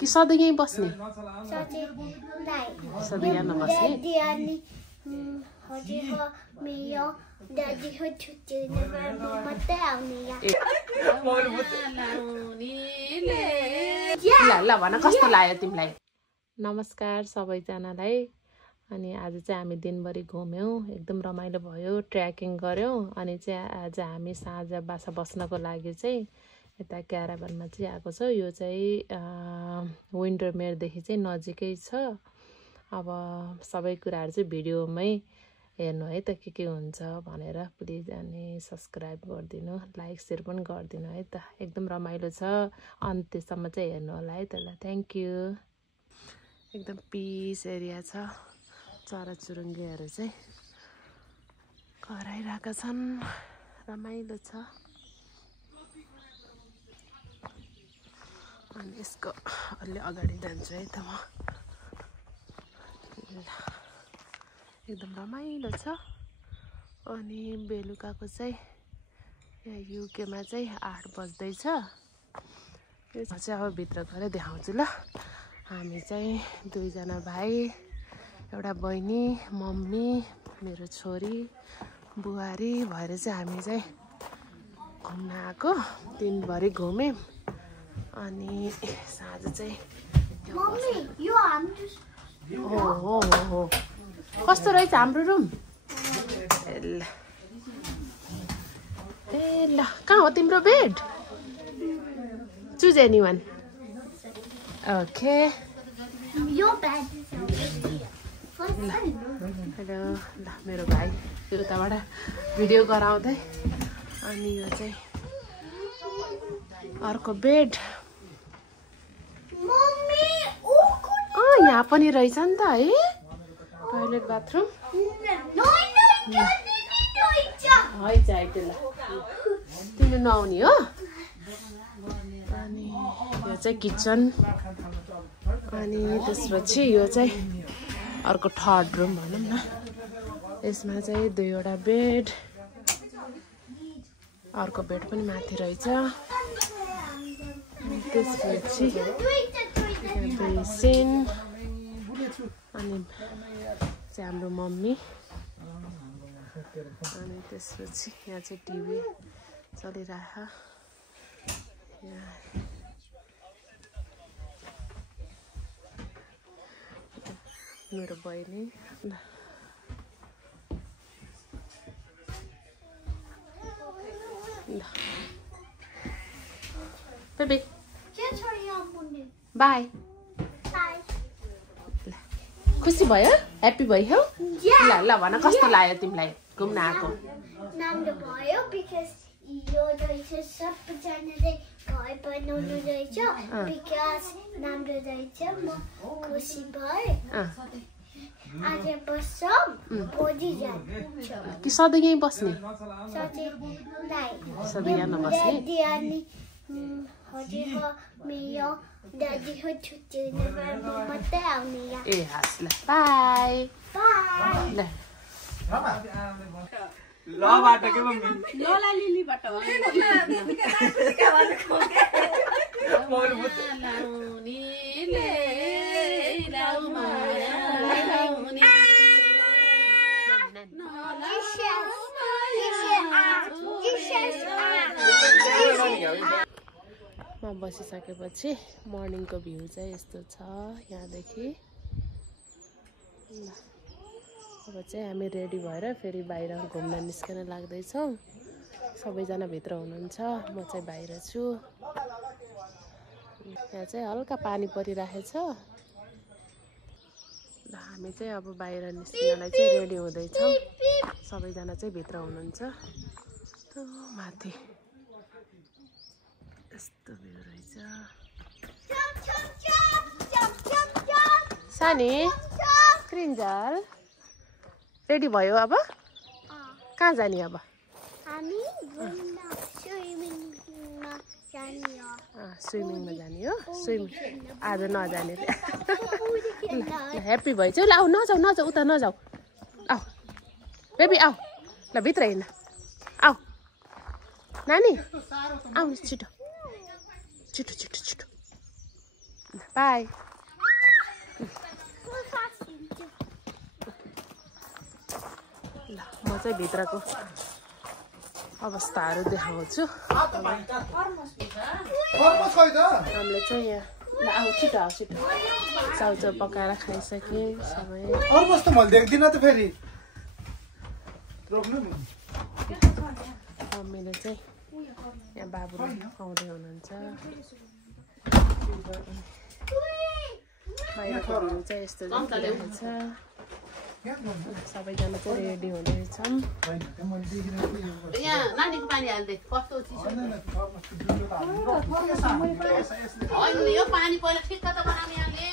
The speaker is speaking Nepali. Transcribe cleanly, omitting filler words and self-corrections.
कि सधैँ यहीँ बस्ने सधैँ यहाँ नबस्ने ल भन कस्तो लाग्यो तिमीलाई नमस्कार सबैजनालाई अनि आज चाहिँ हामी दिनभरि घुम्यौं एकदम रमाइलो भयो ट्रेकिङ गर्यौं अनि चाहिँ आज हामी साँझ बासा बस्नको लागि चाहिँ यता क्याराभनमा चाहिँ आएको छ यो चाहिँ विन्टरमेयर देखि चाहिँ नजिकै छ अब सबै कुराहरु चाहिँ भिडियोमै हेर्नु है त के हुन्छ भनेर प्लिज अनि सब्स्क्राइब गरिदिनु लाइक शेयर पनि गरिदिनु है त एकदम रमाइलो छ अन्त्यसम्म चाहिँ हेर्नु होला है त ल थ्यांक यू एकदम पीस एरिया छ चराचुरुङ्गीहरु चाहिँ कराइरहेका छन् रमाइलो छ अनि यसको अलि अगाडि जान्छु है त म एकदम रमाइलो छ अनि बेलुकाको चाहिँ यहाँ युके मा चाहिँ 8 बज्दै छ यो चाहिँ अब भित्र गएर देखाउँछु ल हामी चाहिँ दुईजना भाइ एउटा बहिनी मम्मी मेरो छोरी बुहारी भएर चाहिँ हामी चाहिँ घुम्न आएको दिनभरि घुम्यौं अनि साँझ चाहिँ मम्मी यो हाम्रो हो कस्तो रहेछ हाम्रो रुम ए ल कहाँ हो तिम्रो बेड चुज एनीवन ओके यो बेड हेलो ल मेरो भाइ उताबाट भिडियो गराउँदै अनि यो चाहिँ अर्को बेड यहाँ पनि रहेछ नि त है टोयलेट बाथरुम तिमी नआउने हो अनि यो चाहिँ किचन अनि त्यसपछि यो चाहिँ अर्को थर्ड रुम भनौँ न यसमा चाहिँ दुईवटा बेड अर्को बेड पनि माथि रहेछ त्यसपछि बेसिन अनि चाहिँ हाम्रो मम्मी अनि त्यसपछि यहाँ चाहिँ टिभी चलिरहेको मेरो बहिनी बेबी बाय खुसी भयो ह्याप्पी भयो ल ल भन कस्तो लाग्यो तिमीलाई घुम्न आएको राम्रो भयो बिकज यो रहेछ सबैजनाले घर बनाउनु रहेछ बिकज राम्रो रहेछ म खुसी भएँ आज बस्छौँ भोलि जान्छौँ कि सधैँ यहीँ बस्ने सधैँ यहाँ नबस्ने ए हस् ल बाई ल लबाट के मम्मी लोला लिलीबाट हो म बसिसकेपछि मर्निङको भ्यू चाहिँ यस्तो छ यहाँदेखि अब चाहिँ हामी रेडी भएर फेरि बाहिर घुम्न निस्कन लाग्दैछौँ सबैजना भित्र हुनुहुन्छ म चाहिँ बाहिर छु यहाँ चाहिँ हल्का पानी परिरहेछ ल हामी चाहिँ अब बाहिर निस्कनलाई चाहिँ रेडी हुँदैछौँ सबैजना चाहिँ भित्र हुनुहुन्छ माथि यस्तो भ्यू रहेछ सानी क्रिन्जल रेडी भयो अब कहाँ जाने अब हामी स्विमिङमा जाने हो स्विमिङ आज नजाने ह्याप्पी भइछ ल आऊ नजाऊ नजाऊ उता नजाऊ आऊ बेबी आऊ ल भित्र हिँड आऊ नानी आउनु छिटो छिटो छिटो छिटो बाई ल म चाहिँ भित्रको अवस्थाहरू देखाउँछु हामीले चाहिँ यहाँ छिटो छिटो चाउचाउ पकाएर खाइसकेँ सबै मम्मीले चाहिँ यहाँ बाबुले आउँदै हुनुहुन्छ बाहिरको चाहिँ यस्तो देखिरहेको छ सबैजना चाहिँ रेडी हुँदैछौँ नानीको पानी हाल्दै कस्तो चिसो यो पानी पहिला ठिक्क त बनाउने यहाँले